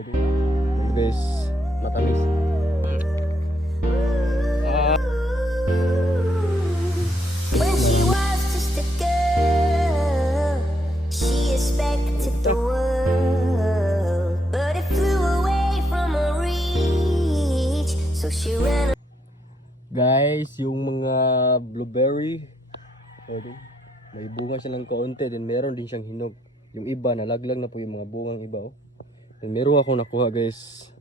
Pwede. Guys, matamis. When she was just a girl, she expected the world, but it flew away from her reach. So she ran. guys, yung mga blueberry, pwede. May bunga siya ng kaunti, then meron din siyang hinog. Yung iba, nalaglag na po yung mga bungang iba, oh. Meron akong nakuha, guys.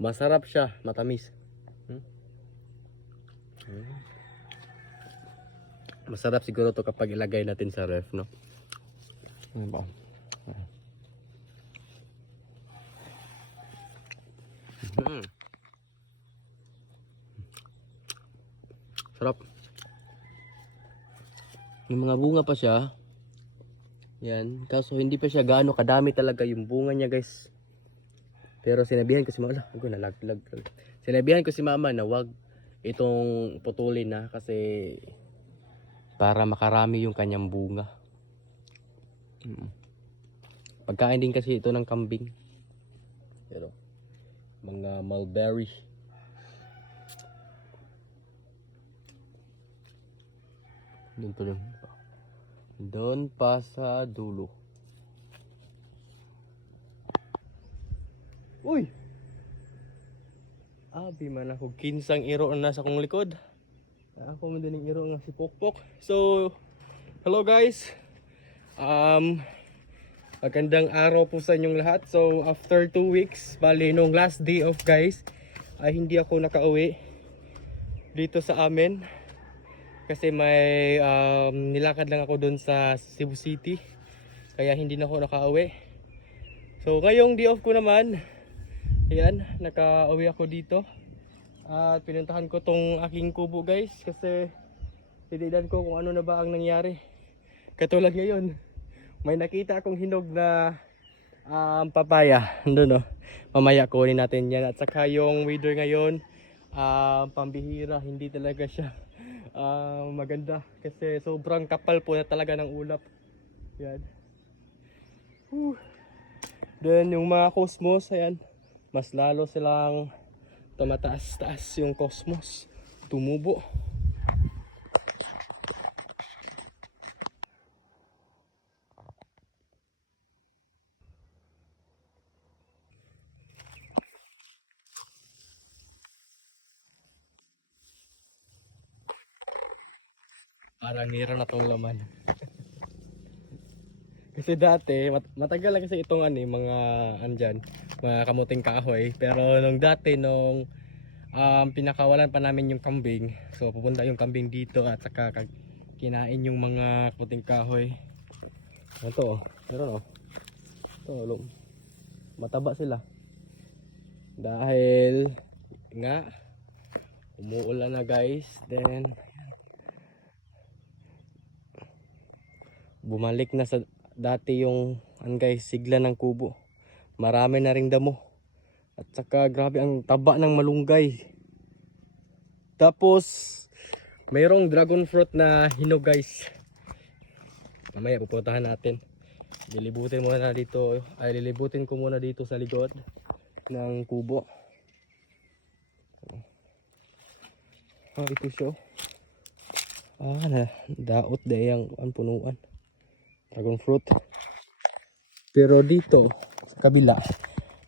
Masarap siya, matamis. Hmm? Hmm. Masarap siguro to kapag ilagay natin sa ref, no? Ano ba? Hmm. Sarap. May mga bunga pa siya. Yan. Kaso hindi pa siya gaano kadami talaga yung bunga niya guys. Pero sinabihan ko si mama, ala, huwag nalaglag. Sinabihan ko si mama na wag itong putulin na kasi para makarami yung kanyang bunga. Mm. Pagkain din kasi ito ng kambing. Pero mga mulberry. Doon pa doon. Doon pa sa dulo. Uy! Abi man ako kinsang iro na nasa kong likod. Ako man din iro nga si Pokpok. So, hello guys. Um, magandang araw po sa inyong lahat. So, after 2 weeks, bali nung last day of guys, ay hindi ako nakauwi dito sa amin kasi may um, nilakad lang ako doon sa Cebu City kaya hindi na ako nakauwi so ngayong day off ko naman ayan nakauwi ako dito. At pinuntahan ko tong aking kubo guys kasi tinidan ko kung ano na ba ang nangyari. Katulad ngayon may nakita akong hinog na um, papaya. Doon no? Mamaya kunin natin yan. At saka yung weather ngayon um, pambihira. Hindi talaga siya ah, maganda. Kasi sobrang kapal po na talaga ng ulap. Yan. Whew. Then yung mga cosmos, ayan, mas lalo silang tumataas-taas yung cosmos. Tumubo. Parang hira na tong laman. kasi dati, mat- matagal lang kasi itong ano, eh, mga andyan, mga kamuting kahoy. Pero nung dati, nung um, pinakawalan pa namin yung kambing, so pupunta yung kambing dito at saka kinain yung mga kamuting kahoy. Ito oh, meron oh. Ito, lum- mataba sila. Dahil nga, umuulan na guys, then bumalik na sa dati yung an guys sigla ng kubo. Marami na ring damo. At saka grabe ang taba ng malunggay. Tapos mayroong dragon fruit na hinog guys. Mamaya pupuntahan natin. Lilibutin muna dito ay lilibutin ko muna dito sa likod ng kubo. Ah ito siya ah na daot dayang ang punuan dragon fruit. Pero dito, sa kabila,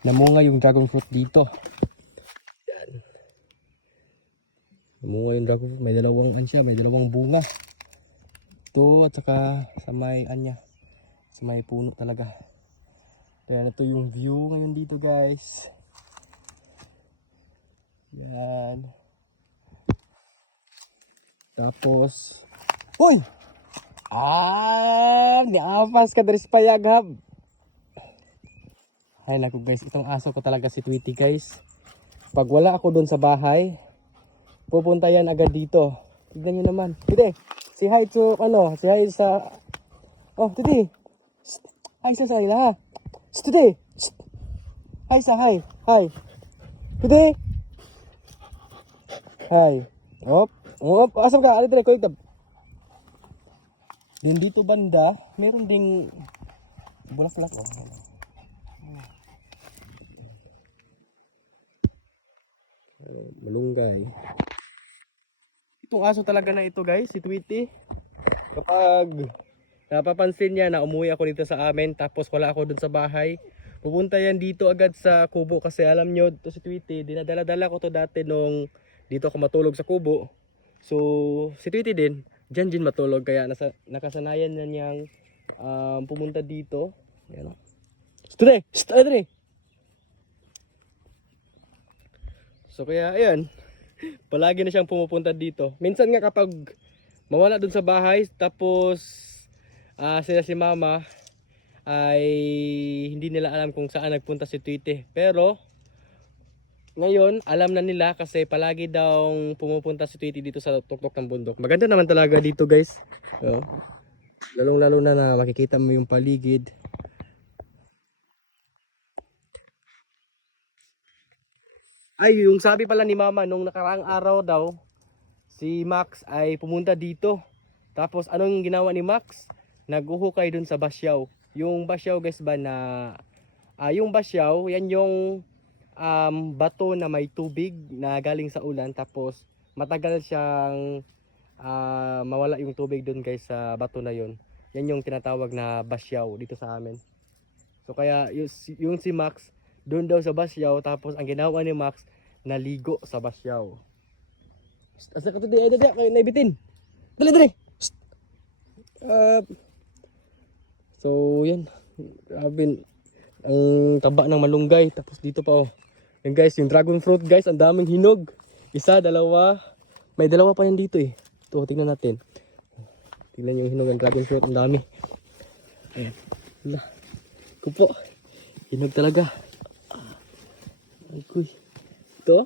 namunga yung dragon fruit dito. Yan. Namunga yung dragon fruit. May dalawang ansya, may dalawang bunga. Ito at saka sa may anya. Sa may puno talaga. Kaya ito yung view ngayon dito guys. Yan. Tapos, Hoy! Ah, niapas ka dari sa payaghab. Ay naku guys, itong aso ko talaga si Tweety guys. Pag wala ako doon sa bahay, pupunta yan agad dito. Tignan nyo naman. Tite, si hi to, ano, si hi sa... Oh. Shh, Hi sa sa ila ha. Shh. Hi sa hi. Hi. Tite. Hi. Op. Op. Asam ka? Alito na, kulitab. Din dito banda, meron ding bulaklak oh. Uh, malunggay. Itong aso talaga na ito guys, si Tweety. Kapag napapansin niya na umuwi ako dito sa amin tapos wala ako dun sa bahay, pupunta yan dito agad sa kubo kasi alam nyo to si Tweety, dinadala-dala ko to dati nung dito ako matulog sa kubo. So si Tweety din, dyan din matulog kaya nasa, nakasanayan na niyang um, pumunta dito. Ayan o. Stre! Stre! So kaya ayan, palagi na siyang pumupunta dito. Minsan nga kapag mawala dun sa bahay, tapos ah sila si mama ay hindi nila alam kung saan nagpunta si Tweety. Pero ngayon, alam na nila kasi palagi daw pumupunta si Tweety dito sa tuktok ng bundok. Maganda naman talaga dito guys. Oh. Lalong lalo na na makikita mo yung paligid. Ay, yung sabi pala ni mama nung nakaraang araw daw, si Max ay pumunta dito. Tapos anong ginawa ni Max? Naguhukay dun sa basyaw. Yung basyaw guys ba na, ah, yung basyaw, yan yung um, bato na may tubig na galing sa ulan. Tapos matagal siyang ah, mawala yung tubig dun guys sa bato na yon. Yan yung tinatawag na basyaw dito sa amin. So kaya yung, si- Max, doon daw sa basyaw tapos ang ginawa ni Max naligo sa basyaw. Asa ka to di ay dali kay naibitin. Dali dali. Ah, so yan. Grabe ang taba ng malunggay tapos dito pa oh. Yan guys, yung dragon fruit guys, ang daming hinog. Isa, dalawa. May dalawa pa yan dito eh. Ito, tingnan natin. Tingnan yung hinog ng dragon fruit, ang dami. Ayan. Wala. Kupo. Hinog talaga. Ay, kuy. Ito.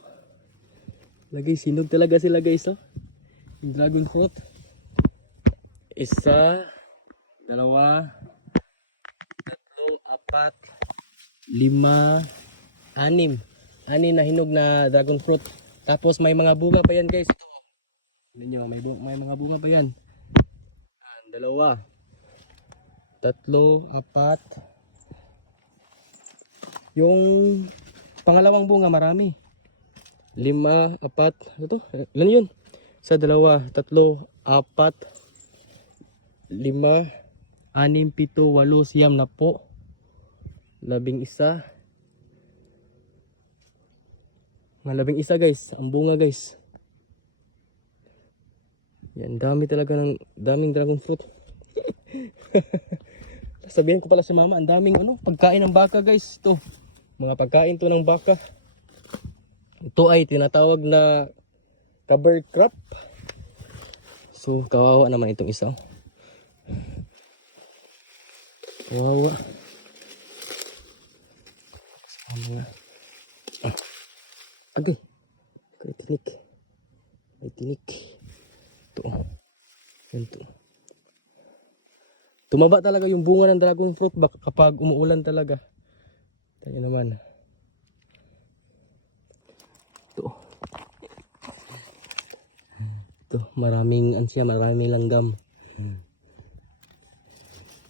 Lagay, sinog talaga sila guys, oh. Yung dragon fruit. Isa, dalawa, tatlo, apat, lima, anim. Anim na hinog na dragon fruit. Tapos may mga bunga pa yan guys. Tignan nyo, may, may mga bunga pa yan. Yan, dalawa. Tatlo, apat. Yung pangalawang bunga marami. Lima, apat. Ano to? Ilan yun? Sa dalawa, tatlo, apat, lima, anim, pito, walo, siyam na po. Labing isa. Mga labing isa guys. Ang bunga guys. Yan, dami talaga ng daming dragon fruit. Sabihin ko pala si mama, ang daming ano, pagkain ng baka guys. Ito, mga pagkain to ng baka. Ito ay tinatawag na cover crop. So, kawawa naman itong isa. Kawawa. Sa mga... Agay. May tinik. May tinik. Ito. Yan to. Tumaba talaga yung bunga ng dragon fruit bak kapag umuulan talaga. Tayo naman. Ito. Ito, maraming ansya, maraming langgam.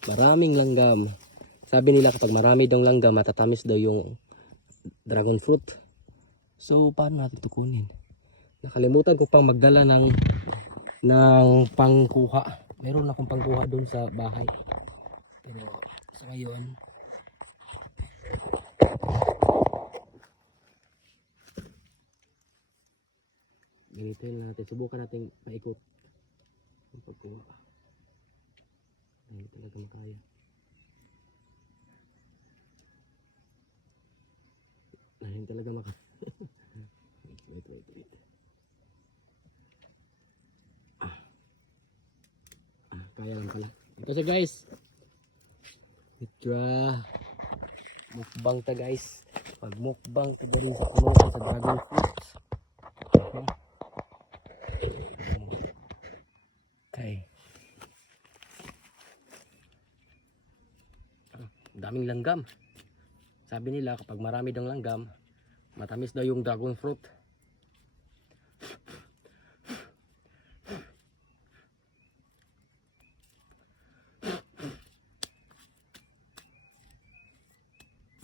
Maraming langgam. Sabi nila kapag marami daw langgam, matatamis daw yung dragon fruit. So, paano natin ito kunin? Nakalimutan ko pang magdala ng ng pangkuha. Meron akong pangkuha doon sa bahay. Pero sa ngayon, Gamitin natin. Subukan natin paikot. Ang pagkuha. Hindi talaga makaya. Hindi talaga maka. wait, wait, wait. Ah. Ah, kaya lang pala. Ito siya guys. Itra. Mukbang ta guys. Pag mukbang ta galing sa kulungan sa dragon fruit. Okay. Ah, daming langgam. Sabi nila kapag marami daw langgam, matamis daw yung dragon fruit.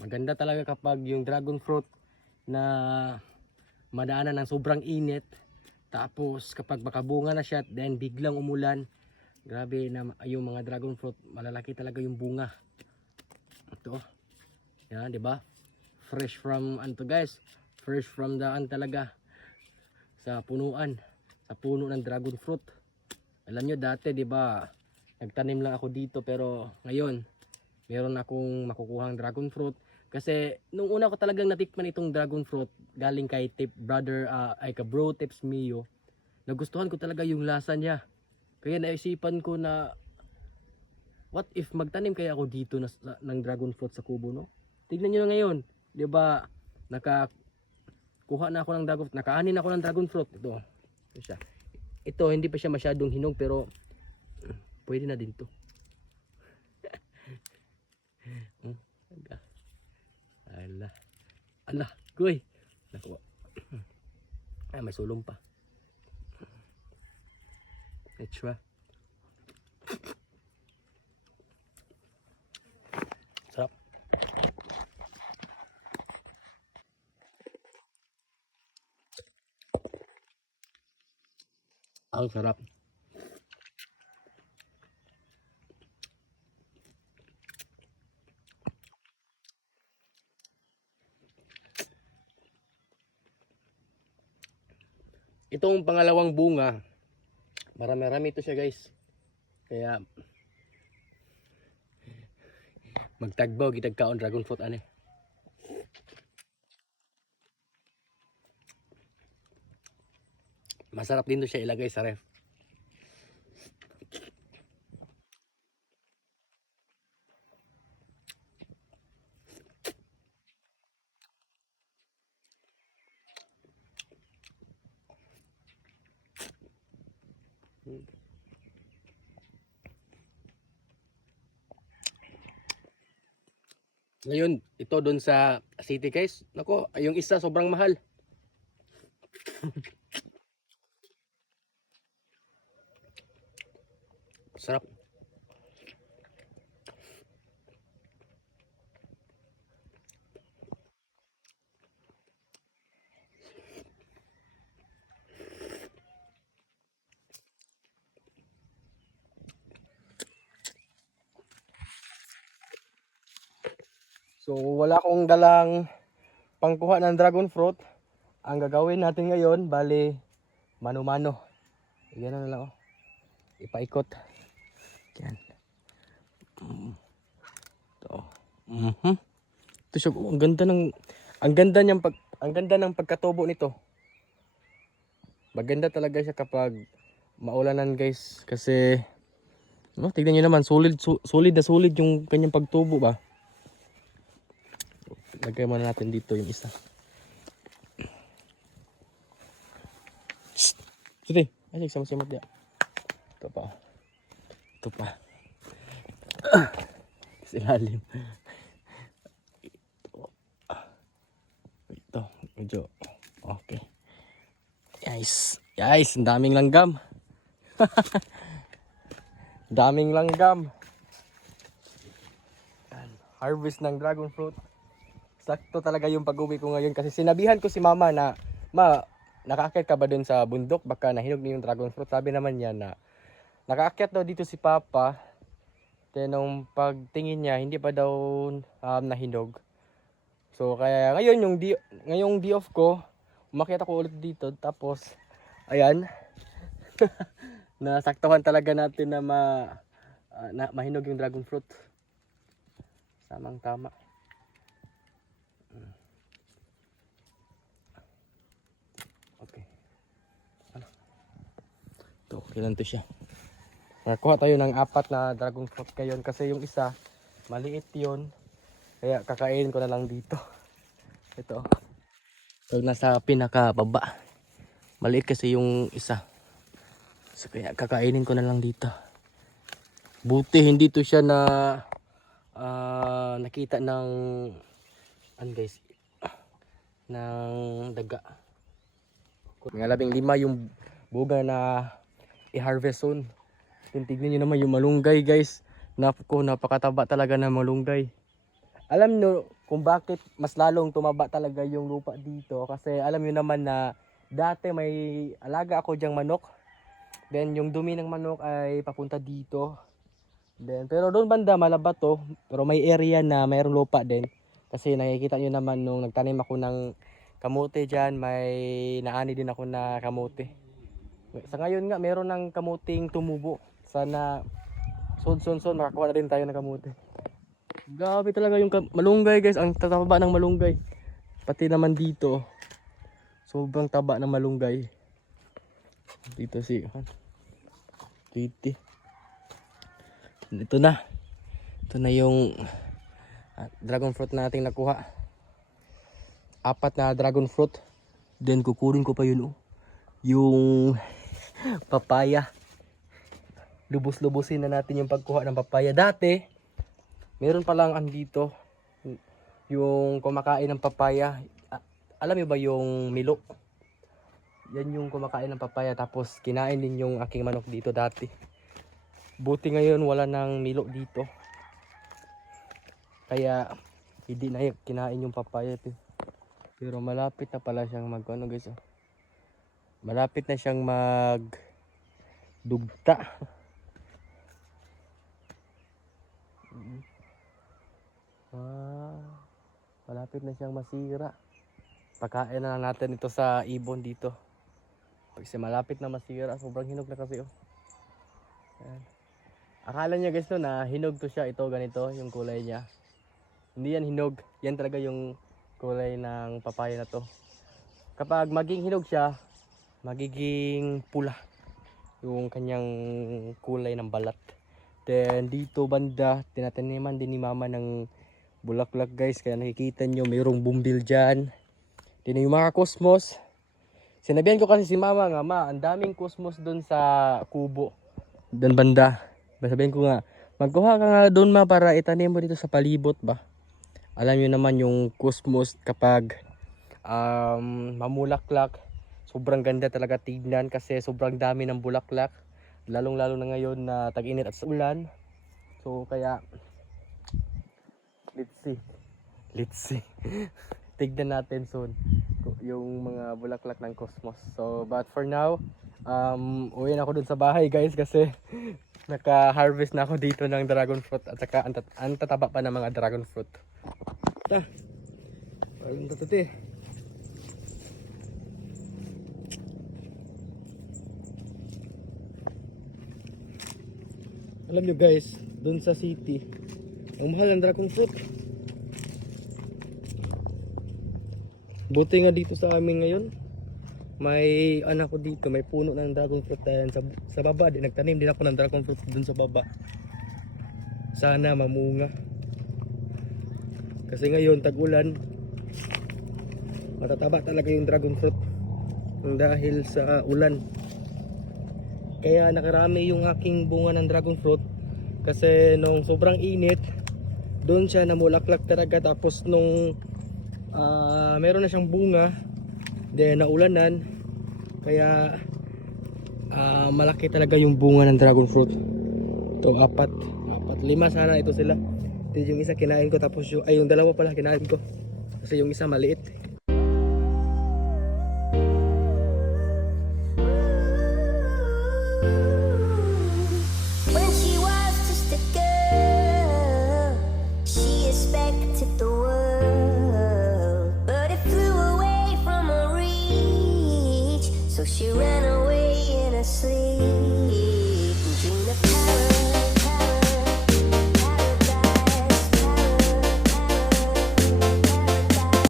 Maganda talaga kapag yung dragon fruit na madaanan ng sobrang init. Tapos kapag makabunga na siya, then biglang umulan. Grabe na yung mga dragon fruit, malalaki talaga yung bunga. Ito. Yan, di ba? Fresh from ano to guys? Fresh from daan talaga sa punuan, sa puno ng dragon fruit. Alam nyo dati, di ba? Nagtanim lang ako dito pero ngayon meron akong makukuhang dragon fruit kasi nung una ko talagang natikman itong dragon fruit galing kay tip brother uh, ay ka bro tips Mio nagustuhan ko talaga yung lasa niya kaya naisipan ko na what if magtanim kaya ako dito na, sa- ng dragon fruit sa kubo no tignan niyo na ngayon di ba naka kuha na ako ng dragon fruit nakaanin ako ng dragon fruit. Ito ito siya. Ito hindi pa siya masyadong hinog pero pwede na din to. Hmm, ala ala goy nakuha. Ay may sulong pa. Let's sarap ang sarap. Itong pangalawang bunga marami-rami ito siya guys. Kaya magtagbaw gitag kaon dragon fruit ane masarap din to siya ilagay sa ref Ngayon, ito doon sa city guys. Nako, yung isa sobrang mahal. Sarap. So wala akong dalang pangkuha ng dragon fruit. Ang gagawin natin ngayon, bali mano-mano. Yan na lang oh. Ipaikot. Mm. Ito. Mhm. Ito siya, ang ganda ng ang ganda niyang pag ang ganda ng pagkatubo nito. Maganda talaga siya kapag maulanan guys kasi no, tignan niyo naman solid su- solid na solid yung kanyang pagtubo ba. Lagay muna natin dito yung isa. Sige, ay sama simot dia. Ito pa. Ito pa. Silalim. Ito. Ito, medyo okay. Guys, guys, ang daming langgam. daming langgam. Harvest ng dragon fruit sakto talaga yung pag-uwi ko ngayon kasi sinabihan ko si mama na ma nakaakyat ka ba dun sa bundok baka nahinog niyo yung dragon fruit sabi naman niya na nakaakyat daw dito si papa then nung pagtingin niya hindi pa daw um, nahinog so kaya ngayon yung di ngayong di off ko umakyat ako ulit dito tapos ayan nasaktuhan talaga natin na ma ah, na mahinog yung dragon fruit samang tama Okay. Ano? Ito, kailan to siya? Nakakuha tayo ng apat na dragon fruit ngayon kasi yung isa, maliit yon Kaya kakainin ko na lang dito. Ito. Ito nasa pinaka baba. Maliit kasi yung isa. So kaya kakainin ko na lang dito. Buti hindi to siya na ah, nakita ng ano guys ng daga. Mga labing lima yung buga na i-harvest soon. Yung tignan nyo naman yung malunggay guys. Napako, napakataba talaga ng malunggay. Alam nyo, kung bakit mas lalong tumaba talaga yung lupa dito kasi alam niyo naman na dati may alaga ako diyang manok. Then yung dumi ng manok ay papunta dito. Then pero doon banda malaba to, pero may area na mayroong lupa din. Kasi nakikita niyo naman nung nagtanim ako ng kamote diyan, may naani din ako na kamote. Sa ngayon nga meron ng kamuting tumubo. Sana son son son makakuha na rin tayo ng kamote. Grabe talaga yung malunggay guys, ang tataba ng malunggay. Pati naman dito, sobrang taba ng malunggay. Dito si Titi. Ito na. Ito na yung ah, dragon fruit na nating nakuha. Apat na dragon fruit. Then kukunin ko pa yun oh. Yung papaya. Lubos-lubusin na natin yung pagkuha ng papaya. Dati, meron pa lang andito yung kumakain ng papaya. Alam niyo ba yung milo? Yan yung kumakain ng papaya tapos kinain din yung aking manok dito dati. Buti ngayon wala nang milo dito. Kaya hindi na yung kinain yung papaya ito. Pero malapit na pala siyang mag ano guys. oh. Malapit na siyang mag dugta. Ah, malapit na siyang masira. Pagkain na lang natin ito sa ibon dito. Kasi malapit na masira, sobrang hinog na kasi oh. Ayan. Akala niya guys no na hinog to siya ito ganito yung kulay niya. Hindi yan hinog, yan talaga yung kulay ng papaya na to. Kapag maging hinog siya, magiging pula yung kanyang kulay ng balat. Then dito banda, tinataniman din ni mama ng bulaklak guys. Kaya nakikita nyo mayroong bumbil dyan. Din yung mga cosmos. Sinabihan ko kasi si mama nga, ma, ang daming cosmos doon sa kubo. Doon banda. Sabihin ko nga, magkuha ka nga doon ma para itanim mo dito sa palibot ba. Alam nyo naman yung cosmos kapag um, mamulaklak, sobrang ganda talaga tignan kasi sobrang dami ng bulaklak. Lalong lalo na ngayon na tag-init at sa ulan. So kaya, let's see. Let's see. Tignan natin soon yung mga bulaklak ng cosmos. So, but for now, um, uwi na ako dun sa bahay guys kasi naka-harvest na ako dito ng dragon fruit at saka ang, tat- ang tataba pa ng mga dragon fruit. Ta. Walang tatuti. Alam nyo guys, dun sa city, ang mahal ng dragon fruit. Buti nga dito sa amin ngayon, may anak ko dito, may puno ng dragon fruit tayo sa, sa baba. Di, nagtanim din ako ng dragon fruit dun sa baba. Sana mamunga. Kasi ngayon, tag-ulan, matataba talaga yung dragon fruit dahil sa ulan. Kaya nakarami yung aking bunga ng dragon fruit kasi nung sobrang init, doon siya namulaklak talaga tapos nung ah, meron na siyang bunga, then naulanan, kaya ah, malaki talaga yung bunga ng dragon fruit. Ito apat, apat, lima sana ito sila. Ito yung isa kinain ko tapos yung, ay yung dalawa pala kinain ko. Kasi yung isa maliit.